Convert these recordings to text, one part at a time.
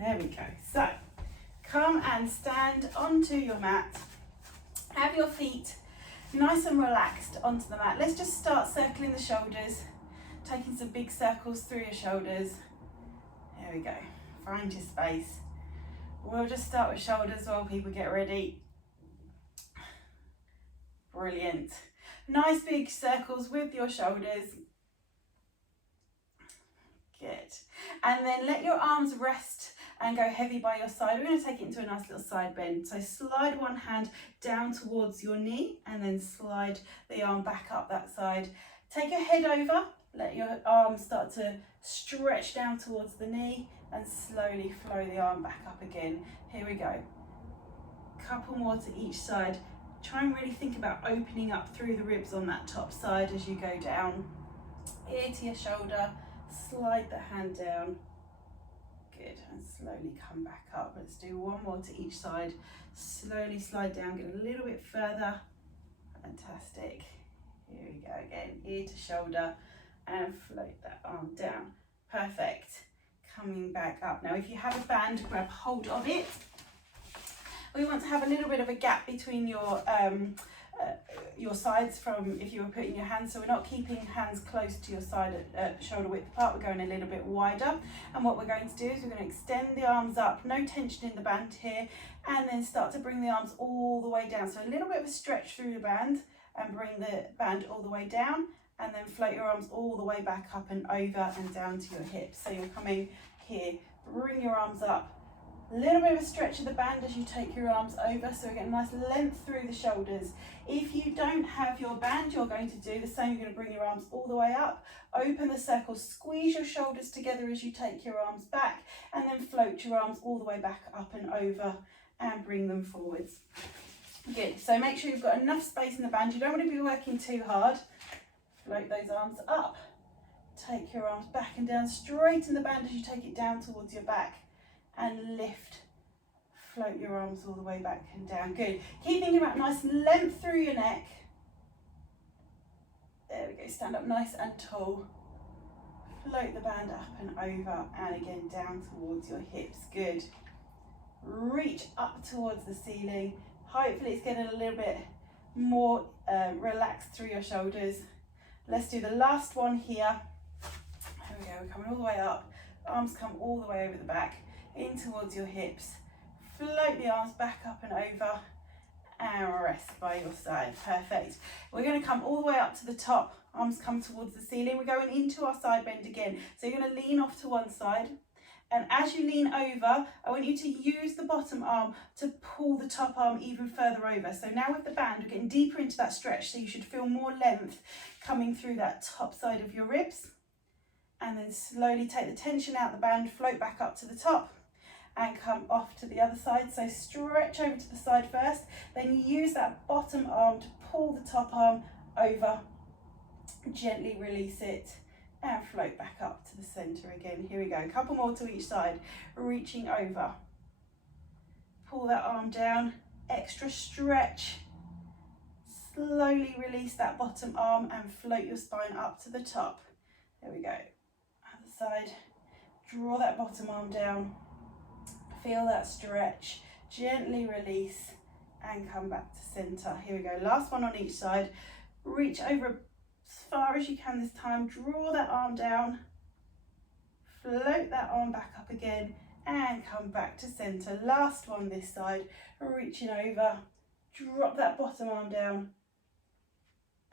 There we go. So come and stand onto your mat. Have your feet nice and relaxed onto the mat. Let's just start circling the shoulders, taking some big circles through your shoulders. There we go. Find your space. We'll just start with shoulders while people get ready. Brilliant. Nice big circles with your shoulders. Good. And then let your arms rest and go heavy by your side. We're going to take it into a nice little side bend. So slide one hand down towards your knee and then slide the arm back up that side. Take your head over, let your arms start to stretch down towards the knee and slowly flow the arm back up again. Here we go. Couple more to each side. Try and really think about opening up through the ribs on that top side as you go down. Ear to your shoulder, slide the hand down. Good, and slowly come back up. Let's do one more to each side. Slowly slide down, get a little bit further. Fantastic. Here we go again, ear to shoulder, and float that arm down. Perfect. Coming back up. Now if you have a band, grab hold of it. We want to have a little bit of a gap between your sides from if you were putting your hands, so we're not keeping hands close to your side at shoulder width apart, we're going a little bit wider. And what we're going to do is we're going to extend the arms up, no tension in the band here, and then start to bring the arms all the way down. So a little bit of a stretch through the band and bring the band all the way down, and then float your arms all the way back up and over and down to your hips. So you're coming here, bring your arms up, a little bit of a stretch of the band as you take your arms over, so we get a nice length through the shoulders. If you don't have your band, you're going to do the same. You're going to bring your arms all the way up, open the circle, squeeze your shoulders together as you take your arms back, and then float your arms all the way back up and over and bring them forwards. Good, so make sure you've got enough space in the band. You don't want to be working too hard. Float those arms up, take your arms back and down, straighten the band as you take it down towards your back, and lift, float your arms all the way back and down. Good. Keep thinking about nice length through your neck. There we go. Stand up nice and tall. Float the band up and over and again down towards your hips. Good. Reach up towards the ceiling. Hopefully it's getting a little bit more relaxed through your shoulders. Let's do the last one here. Here we go. We're coming all the way up. Arms come all the way over the back, in towards your hips. Float the arms back up and over and rest by your side. Perfect. We're going to come all the way up to the top. Arms come towards the ceiling. We're going into our side bend again. So you're going to lean off to one side. And as you lean over, I want you to use the bottom arm to pull the top arm even further over. So now with the band, we're getting deeper into that stretch. So you should feel more length coming through that top side of your ribs. And then slowly take the tension out the band, float back up to the top and come off to the other side. So stretch over to the side first, then use that bottom arm to pull the top arm over, gently release it and float back up to the center again. Here we go, a couple more to each side, reaching over. Pull that arm down, extra stretch. Slowly release that bottom arm and float your spine up to the top. There we go. Other side, draw that bottom arm down. Feel that stretch, gently release and come back to center. Here we go, last one on each side. Reach over as far as you can this time, draw that arm down, float that arm back up again and come back to center. Last one this side, reaching over, drop that bottom arm down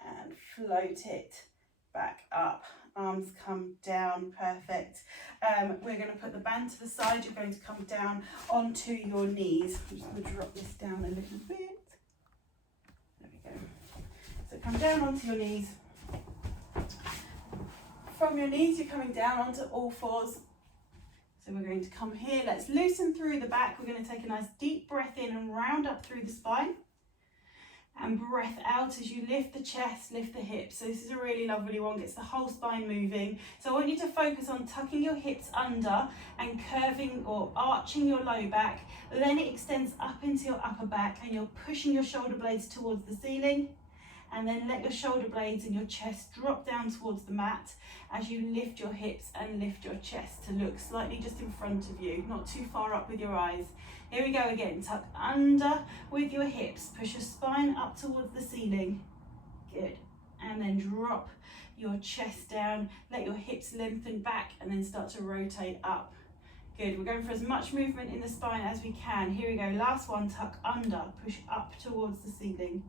and float it back up. Arms come down, perfect. We're going to put the band to the side. You're going to come down onto your knees. I'm just going to drop this down a little bit. There we go. So come down onto your knees. From your knees, you're coming down onto all fours. So we're going to come here. Let's loosen through the back. We're going to take a nice deep breath in and round up through the spine. And breath out as you lift the chest, lift the hips. So this is a really lovely one, gets the whole spine moving. So I want you to focus on tucking your hips under and curving or arching your low back. Then it extends up into your upper back and you're pushing your shoulder blades towards the ceiling. and then let your shoulder blades and your chest drop down towards the mat as you lift your hips and lift your chest to look slightly just in front of you, not too far up with your eyes. Here we go again, tuck under with your hips, push your spine up towards the ceiling, good, and then drop your chest down, let your hips lengthen back and then start to rotate up. Good, we're going for as much movement in the spine as we can. Here we go, last one, tuck under, push up towards the ceiling.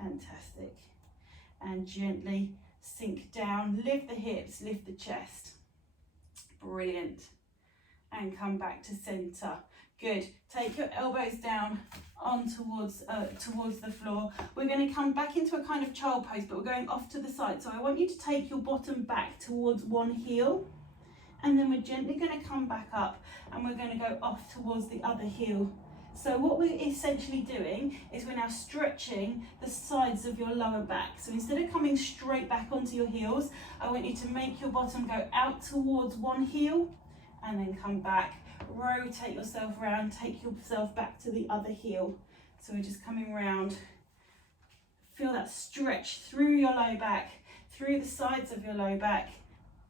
Fantastic. And gently sink down, lift the hips, lift the chest. Brilliant. And come back to center. Good, take your elbows down on towards the floor. We're going to come back into a kind of child pose, but we're going off to the side. So I want you to take your bottom back towards one heel, and then we're gently going to come back up and we're going to go off towards the other heel. So what we're essentially doing is we're now stretching the sides of your lower back. So instead of coming straight back onto your heels, I want you to make your bottom go out towards one heel and then come back, rotate yourself around, take yourself back to the other heel. So we're just coming round. Feel that stretch through your low back, through the sides of your low back,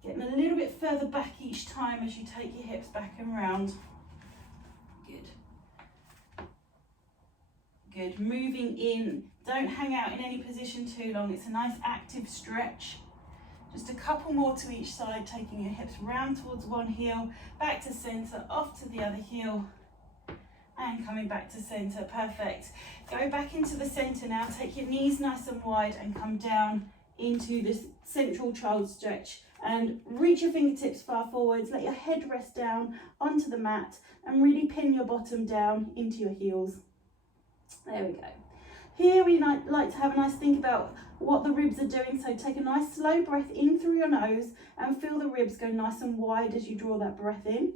getting a little bit further back each time as you take your hips back and round. Good. Good, moving in, don't hang out in any position too long, it's a nice active stretch. Just a couple more to each side, taking your hips round towards one heel, back to center, off to the other heel, and coming back to center, perfect. Go back into the center now, take your knees nice and wide and come down into this central child stretch. And reach your fingertips far forwards, let your head rest down onto the mat and really pin your bottom down into your heels. There we go. Here we like to have a nice think about what the ribs are doing. So take a nice slow breath in through your nose and feel the ribs go nice and wide as you draw that breath in.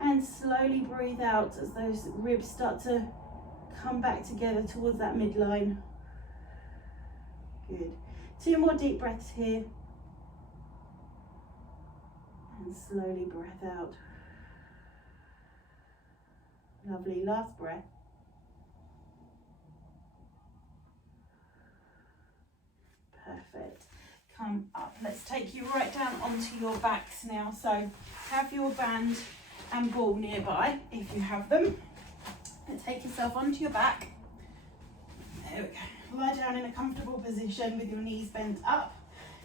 And slowly breathe out as those ribs start to come back together towards that midline. Good. 2 more deep breaths here. And slowly breath out. Lovely, last breath. Perfect. Come up. Let's take you right down onto your backs now. So have your band and ball nearby if you have them. And take yourself onto your back. There we go. Lie down in a comfortable position with your knees bent up.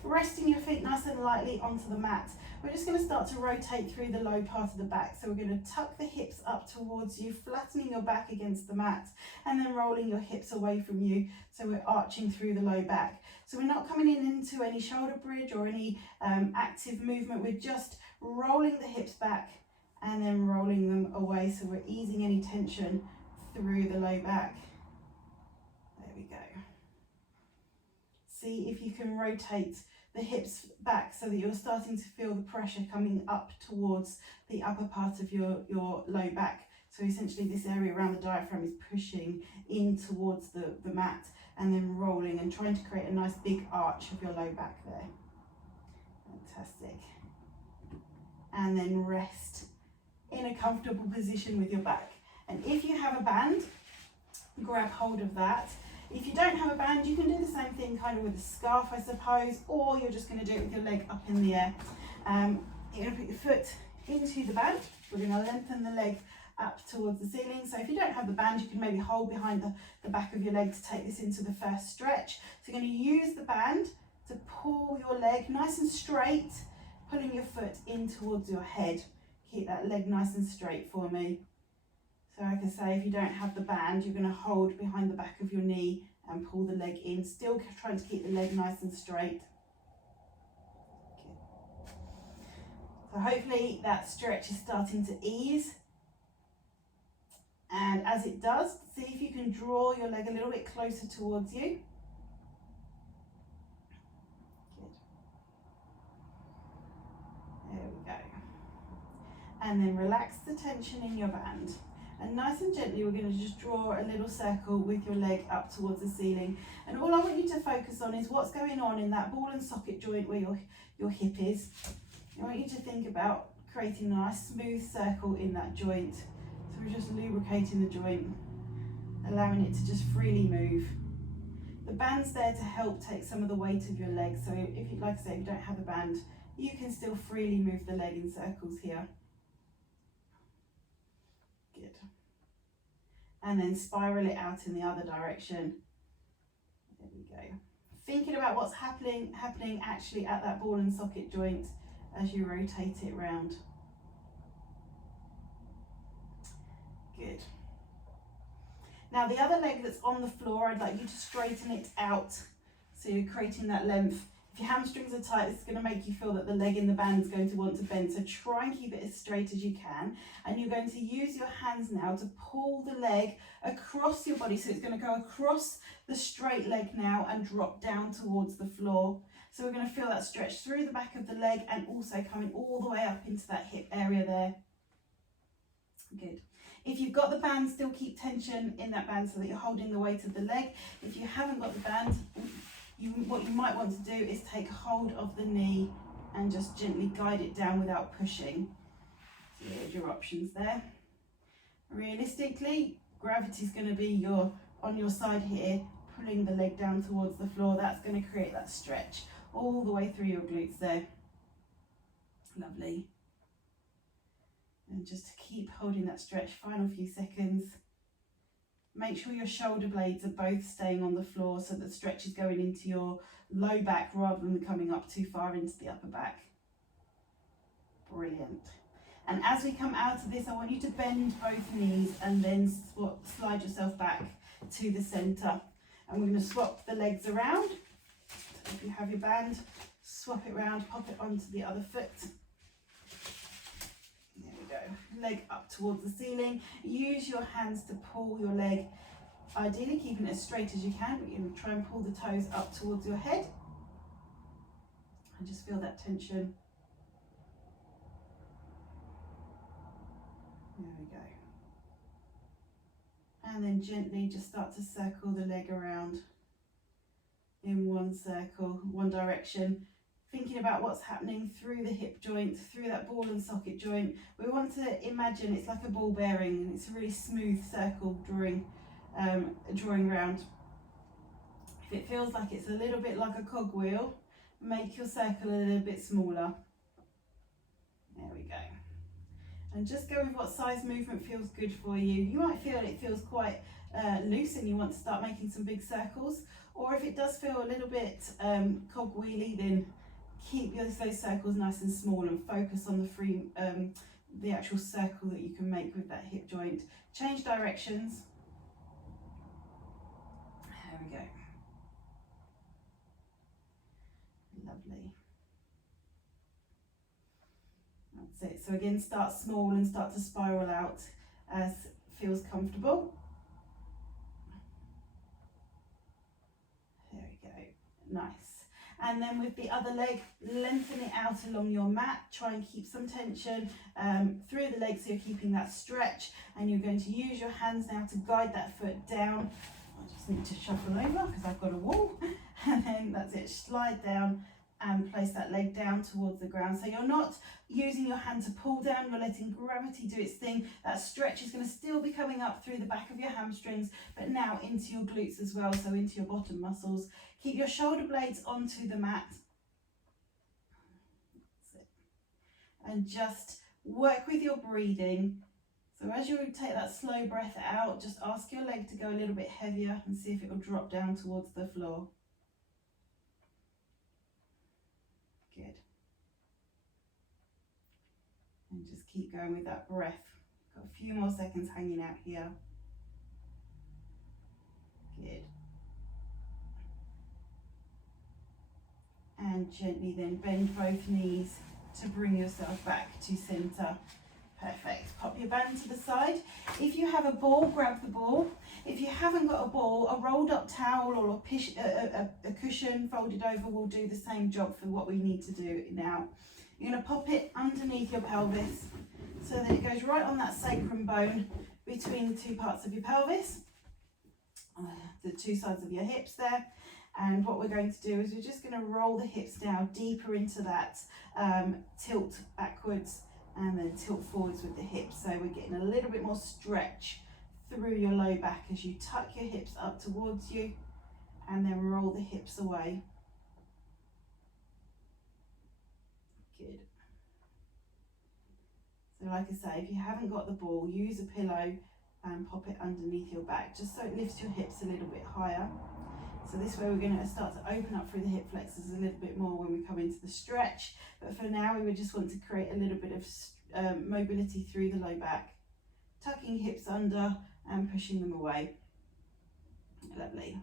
Resting your feet nice and lightly onto the mat. We're just going to start to rotate through the low part of the back. So we're going to tuck the hips up towards you, flattening your back against the mat, and then rolling your hips away from you. So we're arching through the low back. So we're not coming in into any shoulder bridge or any active movement. We're just rolling the hips back and then rolling them away. So we're easing any tension through the low back. There we go. See if you can rotate the hips back so that you're starting to feel the pressure coming up towards the upper part of your low back. So essentially this area around the diaphragm is pushing in towards the mat and then rolling and trying to create a nice big arch of your low back there. Fantastic. And then rest in a comfortable position with your back. And if you have a band, grab hold of that. If you don't have a band, you can do the same thing kind of with a scarf, I suppose, or you're just going to do it with your leg up in the air. You're going to put your foot into the band. We're going to lengthen the leg up towards the ceiling. So if you don't have the band, you can maybe hold behind the back of your leg to take this into the first stretch. So you're going to use the band to pull your leg nice and straight, pulling your foot in towards your head. Keep that leg nice and straight for me. So like I say, if you don't have the band, you're going to hold behind the back of your knee and pull the leg in, still trying to keep the leg nice and straight. Okay. So hopefully that stretch is starting to ease. And as it does, see if you can draw your leg a little bit closer towards you. Good. There we go. And then relax the tension in your band. And nice and gently, we're going to just draw a little circle with your leg up towards the ceiling. And all I want you to focus on is what's going on in that ball and socket joint where your hip is. I want you to think about creating a nice smooth circle in that joint. So we're just lubricating the joint, allowing it to just freely move. The band's there to help take some of the weight of your leg. So if you, like I say, if you don't have a band, you can still freely move the leg in circles here. Good. And then spiral it out in the other direction. There we go. Thinking about what's happening actually at that ball and socket joint as you rotate it round. Good. Now the other leg that's on the floor, I'd like you to straighten it out. So you're creating that length. If your hamstrings are tight, this is going to make you feel that the leg in the band is going to want to bend. So try and keep it as straight as you can. And you're going to use your hands now to pull the leg across your body. So it's going to go across the straight leg now and drop down towards the floor. So we're going to feel that stretch through the back of the leg and also coming all the way up into that hip area there. Good. If you've got the band, still keep tension in that band so that you're holding the weight of the leg. If you haven't got the band, what you might want to do is take hold of the knee and just gently guide it down without pushing. So there's your options there. Realistically, gravity is going to be on your side here, pulling the leg down towards the floor. That's going to create that stretch all the way through your glutes there. Lovely. And just to keep holding that stretch, final few seconds. Make sure your shoulder blades are both staying on the floor so that the stretch is going into your low back rather than coming up too far into the upper back. Brilliant. And as we come out of this, I want you to bend both knees and then slide yourself back to the centre. And we're going to swap the legs around. So if you have your band, swap it around, pop it onto the other foot. There we go. Leg up towards the ceiling. Use your hands to pull your leg, ideally keeping it as straight as you can, but you're going to try and pull the toes up towards your head. And just feel that tension. There we go. And then gently just start to circle the leg around in one circle, one direction. Thinking about what's happening through the hip joint, through that ball and socket joint. We want to imagine it's like a ball bearing and it's a really smooth circle drawing round. If it feels like it's a little bit like a cogwheel, make your circle a little bit smaller. There we go. And just go with what size movement feels good for you. You might feel it feels quite loose and you want to start making some big circles. Or if it does feel a little bit cogwheely, then keep those circles nice and small and focus on the actual circle that you can make with that hip joint. Change directions. There we go. Lovely. That's it. So again, start small and start to spiral out as feels comfortable. There we go. Nice. And then with the other leg, lengthen it out along your mat. Try and keep some tension through the legs so you're keeping that stretch. And you're going to use your hands now to guide that foot down. I just need to shuffle over because I've got a wall. And then that's it, slide down and place that leg down towards the ground. So you're not using your hand to pull down, you're letting gravity do its thing. That stretch is going to still be coming up through the back of your hamstrings, but now into your glutes as well, so into your bottom muscles. Keep your shoulder blades onto the mat. That's it. And just work with your breathing. So as you take that slow breath out, just ask your leg to go a little bit heavier and see if it will drop down towards the floor. Good. And just keep going with that breath. Got a few more seconds hanging out here. Good. And gently then bend both knees to bring yourself back to centre. Perfect. Pop your band to the side. If you have a ball, grab the ball. If you haven't got a ball, a rolled up towel or a cushion folded over will do the same job for what we need to do now. You're going to pop it underneath your pelvis so that it goes right on that sacrum bone between the two parts of your pelvis, the two sides of your hips there. And what we're going to do is we're just going to roll the hips down deeper into that tilt backwards and then tilt forwards with the hips. So we're getting a little bit more stretch through your low back as you tuck your hips up towards you and then roll the hips away. Good. So like I say, if you haven't got the ball, use a pillow and pop it underneath your back, just so it lifts your hips a little bit higher. So this way we're going to start to open up through the hip flexors a little bit more when we come into the stretch. But for now, we would just want to create a little bit of mobility through the low back, tucking hips under and pushing them away. Lovely.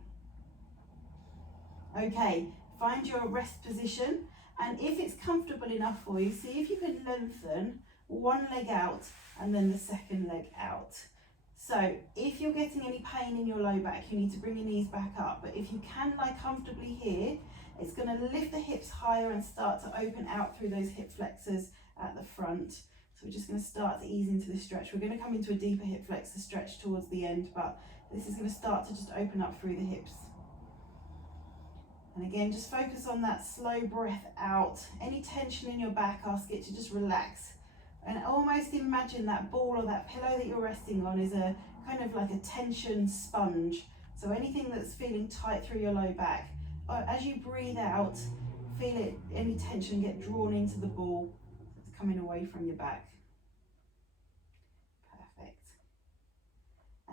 Okay, find your rest position, and if it's comfortable enough for you, see if you can lengthen one leg out and then the second leg out. So if you're getting any pain in your low back, you need to bring your knees back up. But if you can lie comfortably here, it's going to lift the hips higher and start to open out through those hip flexors at the front. So we're just going to start to ease into this stretch. We're going to come into a deeper hip flexor stretch towards the end, but this is going to start to just open up through the hips. And again, just focus on that slow breath out. Any tension in your back, ask it to just relax. And almost imagine that ball or that pillow that you're resting on is a kind of like a tension sponge. So anything that's feeling tight through your low back, as you breathe out, feel it, any tension get drawn into the ball. It's coming away from your back. Perfect.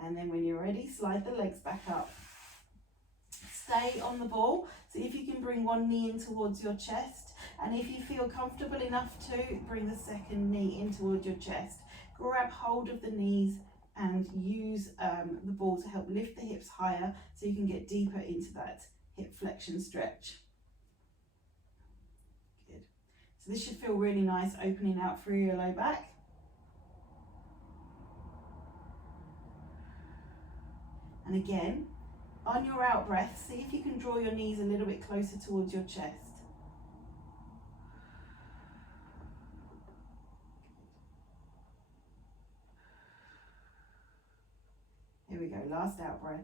And then when you're ready, slide the legs back up. Stay on the ball. See if you can bring one knee in towards your chest. And if you feel comfortable enough to, bring the second knee in towards your chest. Grab hold of the knees and use the ball to help lift the hips higher so you can get deeper into that hip flexion stretch. Good. So this should feel really nice, opening out through your low back. And again, on your out breath, see if you can draw your knees a little bit closer towards your chest. Here we go, last out breath.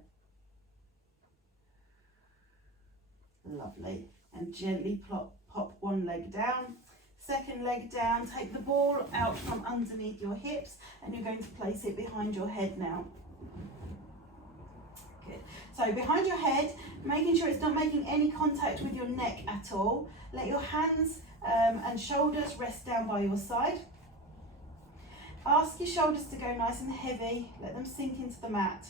Lovely. And gently pop one leg down, second leg down, take the ball out from underneath your hips, and you're going to place it behind your head now. Good. So behind your head, making sure it's not making any contact with your neck at all. Let your hands and shoulders rest down by your side. Ask your shoulders to go nice and heavy, let them sink into the mat.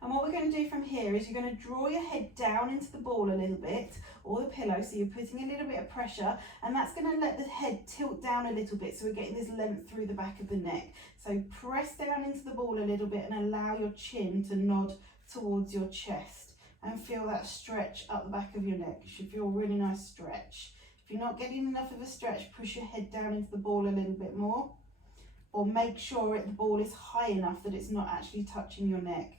And what we're going to do from here is you're going to draw your head down into the ball a little bit, or the pillow, so you're putting a little bit of pressure, and that's going to let the head tilt down a little bit, so we're getting this length through the back of the neck. So press down into the ball a little bit and allow your chin to nod towards your chest, and feel that stretch up the back of your neck. You should feel a really nice stretch. If you're not getting enough of a stretch, push your head down into the ball a little bit more, or make sure the ball is high enough that it's not actually touching your neck.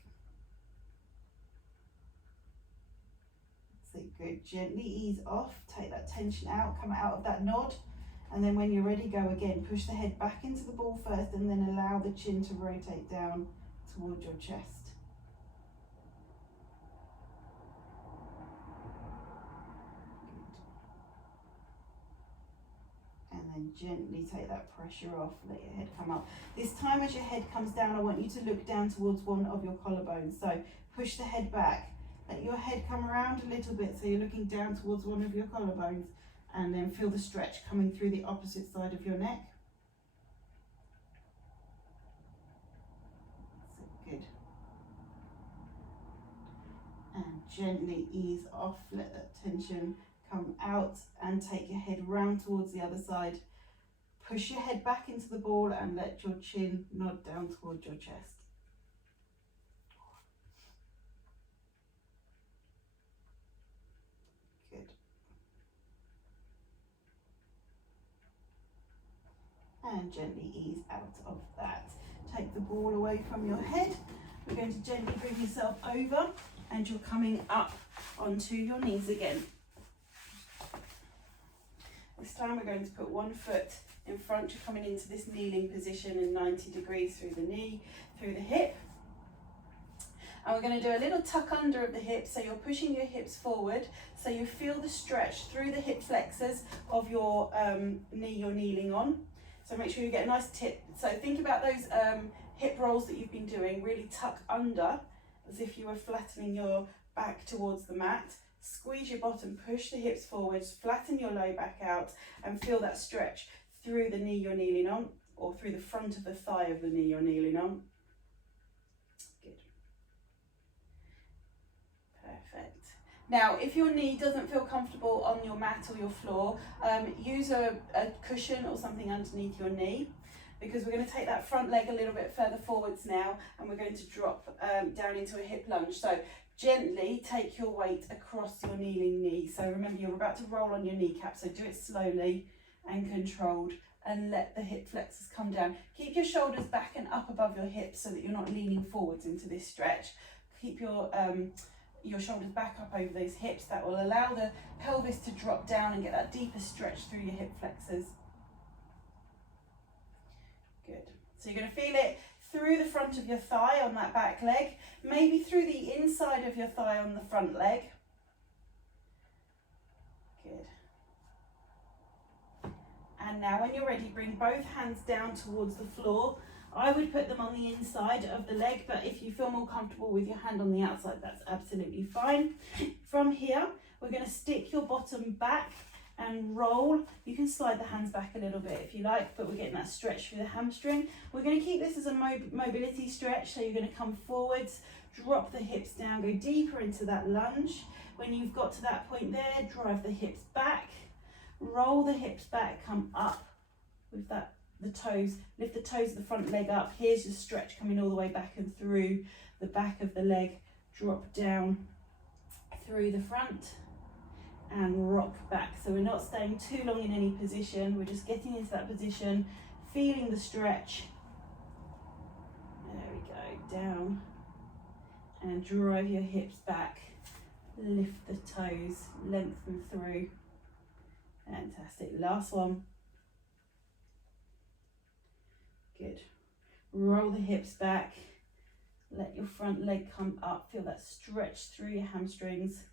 So good, gently ease off, take that tension out, come out of that nod, and then when you're ready, go again. Push the head back into the ball first, and then allow the chin to rotate down towards your chest. And then gently take that pressure off, let your head come up. This time as your head comes down, I want you to look down towards one of your collarbones. So push the head back, let your head come around a little bit so you're looking down towards one of your collarbones, and then feel the stretch coming through the opposite side of your neck. So good. And gently ease off, let that tension come out, and take your head round towards the other side. Push your head back into the ball and let your chin nod down towards your chest. Good. And gently ease out of that. Take the ball away from your head. We're going to gently bring yourself over, and you're coming up onto your knees again. This time we're going to put one foot in front. You're coming into this kneeling position in 90 degrees through the knee, through the hip. And we're going to do a little tuck under of the hips, so you're pushing your hips forward, so you feel the stretch through the hip flexors of your knee you're kneeling on. So make sure you get a nice tip. So think about those hip rolls that you've been doing, really tuck under as if you were flattening your back towards the mat. Squeeze your bottom, push the hips forwards, flatten your low back out, and feel that stretch through the knee you're kneeling on, or through the front of the thigh of the knee you're kneeling on. Good. Perfect. Now, if your knee doesn't feel comfortable on your mat or your floor, use a cushion or something underneath your knee, because we're going to take that front leg a little bit further forwards now, and we're going to drop down into a hip lunge. So gently take your weight across your kneeling knee. So remember, you're about to roll on your kneecap, so do it slowly and controlled, and let the hip flexors come down. Keep your shoulders back and up above your hips so that you're not leaning forwards into this stretch. Keep your shoulders back up over those hips. That will allow the pelvis to drop down and get that deeper stretch through your hip flexors. Good. So you're going to feel it through the front of your thigh on that back leg, maybe through the inside of your thigh on the front leg. Good. And now when you're ready, bring both hands down towards the floor. I would put them on the inside of the leg, but if you feel more comfortable with your hand on the outside, that's absolutely fine. From here, we're going to stick your bottom back and roll. You can slide the hands back a little bit if you like, but we're getting that stretch through the hamstring. We're going to keep this as a mobility stretch, so you're going to come forwards, drop the hips down, go deeper into that lunge. When you've got to that point there, drive the hips back, roll the hips back, come up with that, the toes, lift the toes of the front leg up. Here's your stretch coming all the way back and through the back of the leg. Drop down through the front and rock back. So we're not staying too long in any position, we're just getting into that position, feeling the stretch. There we go, down and drive your hips back, lift the toes, lengthen through. Fantastic. Last one. Good. Roll the hips back, let your front leg come up, feel that stretch through your hamstrings,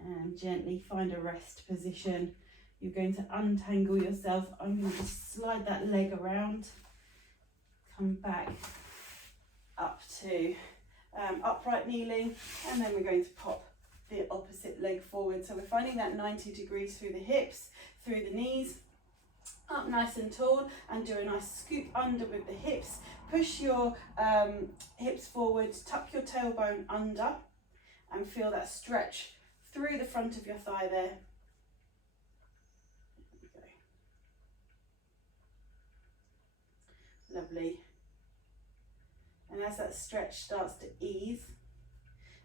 and gently find a rest position. You're going to untangle yourself. I'm going to just slide that leg around, come back up to upright kneeling, and then we're going to pop the opposite leg forward. So we're finding that 90 degrees through the hips, through the knees, up nice and tall, and do a nice scoop under with the hips. Push your hips forward, tuck your tailbone under, and feel that stretch through the front of your thigh there. Lovely. And as that stretch starts to ease,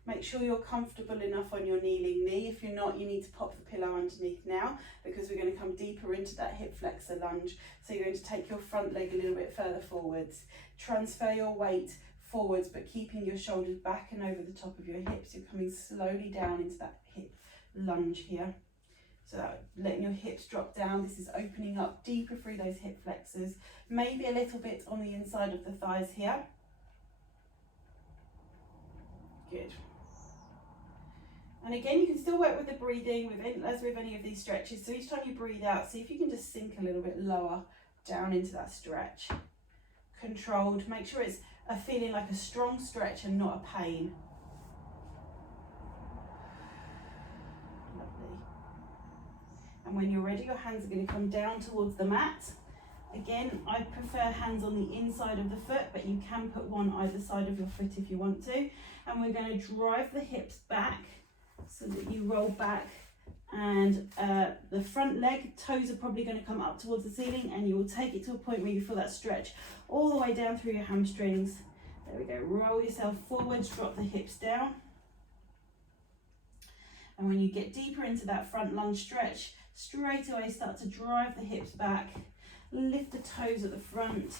make sure you're comfortable enough on your kneeling knee. If you're not, you need to pop the pillow underneath now, because we're going to come deeper into that hip flexor lunge. So you're going to take your front leg a little bit further forwards. Transfer your weight forwards, but keeping your shoulders back and over the top of your hips. You're coming slowly down into that hip lunge here. So letting your hips drop down. This is opening up deeper through those hip flexors. Maybe a little bit on the inside of the thighs here. Good. And again, you can still work with the breathing as with any of these stretches. So each time you breathe out, see if you can just sink a little bit lower down into that stretch. Controlled. Make sure it's a feeling like a strong stretch and not a pain. Lovely. And when you're ready, your hands are going to come down towards the mat. Again, I prefer hands on the inside of the foot, but you can put one either side of your foot if you want to. And we're going to drive the hips back so that you roll back, and the front leg, toes are probably going to come up towards the ceiling, and you will take it to a point where you feel that stretch all the way down through your hamstrings. There we go. Roll yourself forwards, drop the hips down. And when you get deeper into that front lunge stretch, straight away start to drive the hips back. Lift the toes at the front,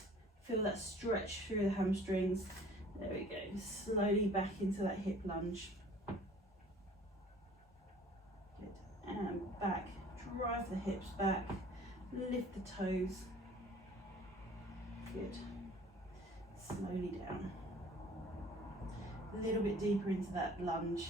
feel that stretch through the hamstrings. There we go, slowly back into that hip lunge. Good, and back, drive the hips back, lift the toes. Good, slowly down. A little bit deeper into that lunge.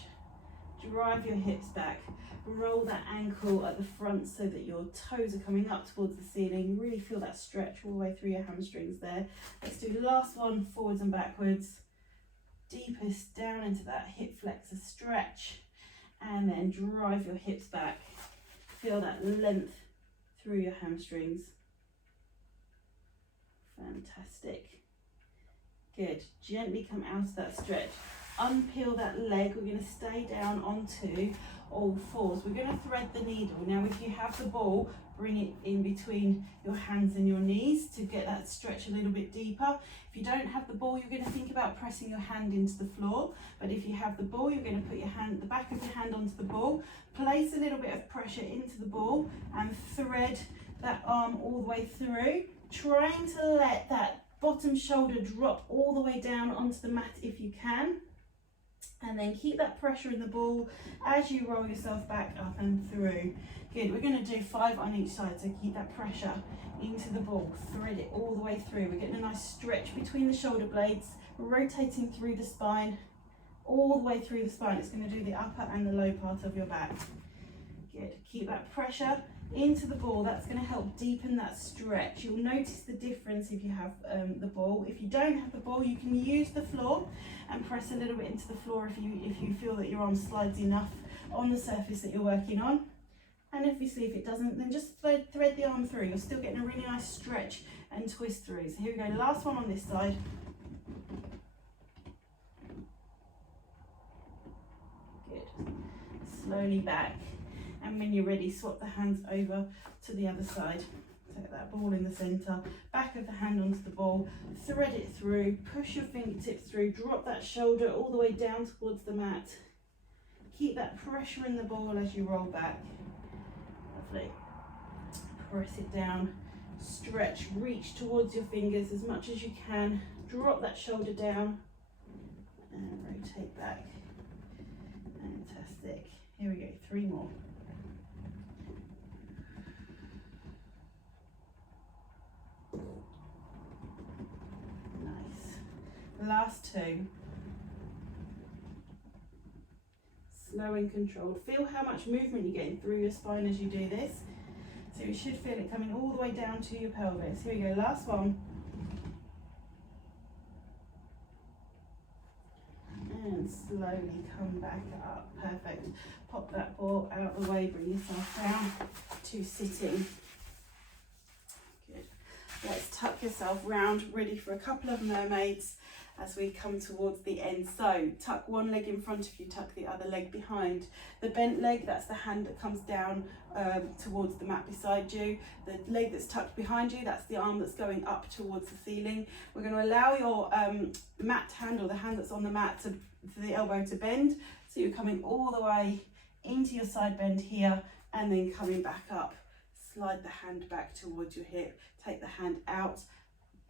Drive your hips back, roll that ankle at the front so that your toes are coming up towards the ceiling. Really feel that stretch all the way through your hamstrings there. Let's do the last one, forwards and backwards. deepest down into that hip flexor stretch, and then drive your hips back. Feel that length through your hamstrings. Fantastic. Good. Gently come out of that stretch. Unpeel that leg. We're going to stay down onto all fours. We're going to thread the needle. Now, if you have the ball, bring it in between your hands and your knees to get that stretch a little bit deeper. If you don't have the ball, you're going to think about pressing your hand into the floor. But if you have the ball, you're going to put your hand, the back of your hand onto the ball, place a little bit of pressure into the ball and thread that arm all the way through, trying to let that bottom shoulder drop all the way down onto the mat if you can. And then keep that pressure in the ball as you roll yourself back up and through. Good, we're going to do 5 on each side, so keep that pressure into the ball, thread it all the way through. We're getting a nice stretch between the shoulder blades, rotating through the spine, all the way through the spine. It's going to do the upper and the low part of your back. Good, keep that pressure into the ball. That's going to help deepen that stretch. You'll notice the difference if you have the ball. If you don't have the ball, you can use the floor and press a little bit into the floor if you feel that your arm slides enough on the surface that you're working on. And obviously if it doesn't, then just thread the arm through. You're still getting a really nice stretch and twist through. So here we go, last one on this side. Good. Slowly back. And when you're ready, swap the hands over to the other side. Take that ball in the centre, back of the hand onto the ball, thread it through, push your fingertips through, drop that shoulder all the way down towards the mat. Keep that pressure in the ball as you roll back. Lovely. Press it down, stretch, reach towards your fingers as much as you can, drop that shoulder down and rotate back. Fantastic. Here we go, 3 more. Nice. Last 2. Slow and controlled. Feel how much movement you're getting through your spine as you do this. So you should feel it coming all the way down to your pelvis. Here we go, last one. And slowly come back up. Perfect. Pop that ball out of the way, bring yourself down to sitting. Good. Let's tuck yourself round, ready for a couple of mermaids as we come towards the end. So tuck one leg in front of you, tuck the other leg behind. The bent leg, that's the hand that comes down towards the mat beside you. The leg that's tucked behind you, that's the arm that's going up towards the ceiling. We're going to allow your mat hand, or the hand that's on the mat, for the elbow to bend. So you're coming all the way into your side bend here, and then coming back up. Slide the hand back towards your hip, take the hand out.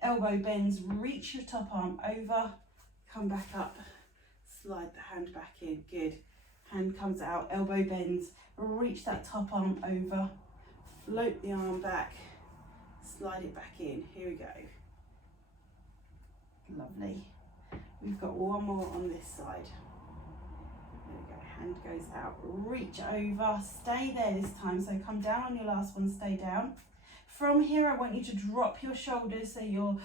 Elbow bends, reach your top arm over, come back up, slide the hand back in. Good. Hand comes out, elbow bends, reach that top arm over, float the arm back, slide it back in. Here we go. Lovely. We've got one more on this side. There we go. Hand goes out, reach over, stay there this time. So come down on your last one, stay down. From here, I want you to drop your shoulders, so you're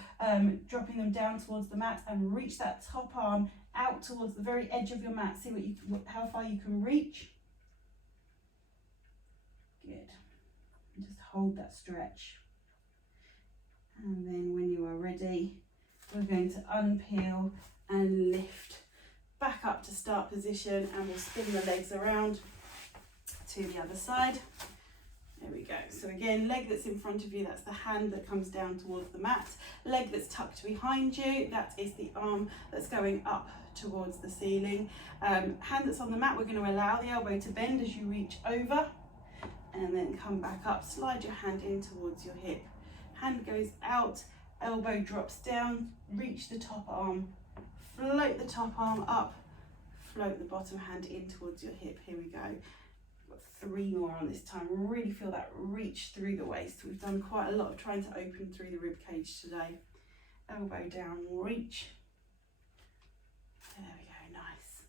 dropping them down towards the mat, and reach that top arm out towards the very edge of your mat. See how far you can reach. Good. And just hold that stretch. And then when you are ready, we're going to unpeel and lift back up to start position, and we'll spin the legs around to the other side. There we go. So again, leg that's in front of you, that's the hand that comes down towards the mat. Leg that's tucked behind you, that is the arm that's going up towards the ceiling. Hand that's on the mat, we're going to allow the elbow to bend as you reach over, and then come back up. Slide your hand in towards your hip. Hand goes out, elbow drops down, reach the top arm, float the top arm up, float the bottom hand in towards your hip. Here we go. 3 more on this time. Really feel that reach through the waist. We've done quite a lot of trying to open through the rib cage today. Elbow down, reach. There we go, nice.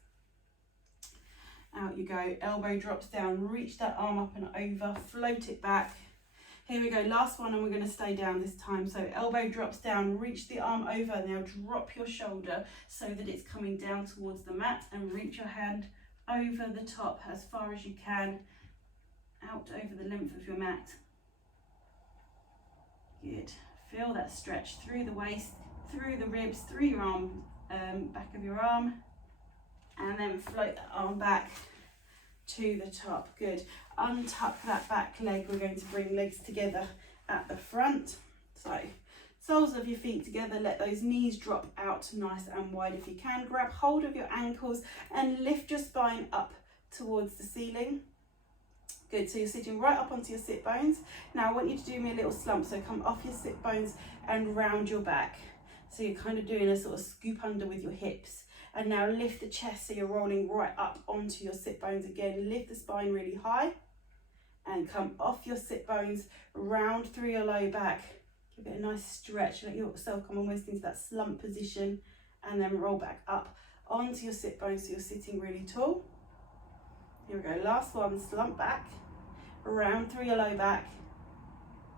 Out you go, elbow drops down, reach that arm up and over, float it back. Here we go, last one, and we're going to stay down this time. So elbow drops down, reach the arm over, now drop your shoulder so that it's coming down towards the mat, and reach your hand over the top as far as you can, out over the length of your mat. Good. Feel that stretch through the waist, through the ribs, through your arm, back of your arm, and then float that arm back to the top. Good. Untuck that back leg. We're going to bring legs together at the front. So soles of your feet together, let those knees drop out nice and wide if you can. Grab hold of your ankles and lift your spine up towards the ceiling. Good, so you're sitting right up onto your sit bones. Now I want you to do me a little slump, so come off your sit bones and round your back. So you're kind of doing a sort of scoop under with your hips. And now lift the chest so you're rolling right up onto your sit bones again. Lift the spine really high and come off your sit bones, round through your low back. Give it a nice stretch, let yourself come almost into that slump position, and then roll back up onto your sit bones so you're sitting really tall. Here we go, last one, slump back, round through your low back.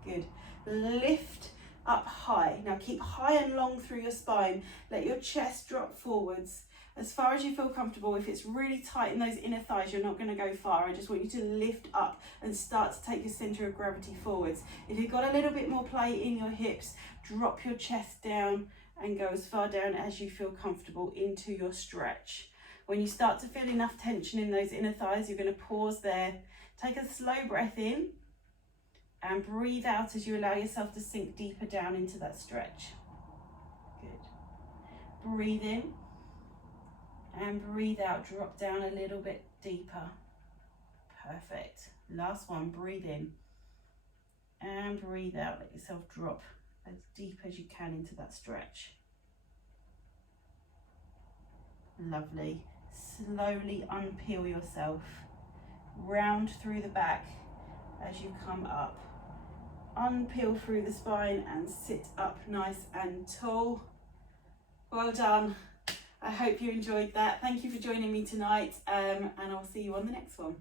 Good. Lift up high. Now keep high and long through your spine. Let your chest drop forwards as far as you feel comfortable. If it's really tight in those inner thighs, you're not going to go far. I just want you to lift up and start to take your center of gravity forwards. If you've got a little bit more play in your hips, drop your chest down and go as far down as you feel comfortable into your stretch. When you start to feel enough tension in those inner thighs, you're going to pause there. Take a slow breath in and breathe out as you allow yourself to sink deeper down into that stretch. Good. Breathe in and breathe out. Drop down a little bit deeper. Perfect. Last one. Breathe in and breathe out. Let yourself drop as deep as you can into that stretch. Lovely. Slowly unpeel yourself, round through the back as you come up, unpeel through the spine and sit up nice and tall. Well done. I hope you enjoyed that. Thank you for joining me tonight, and I'll see you on the next one.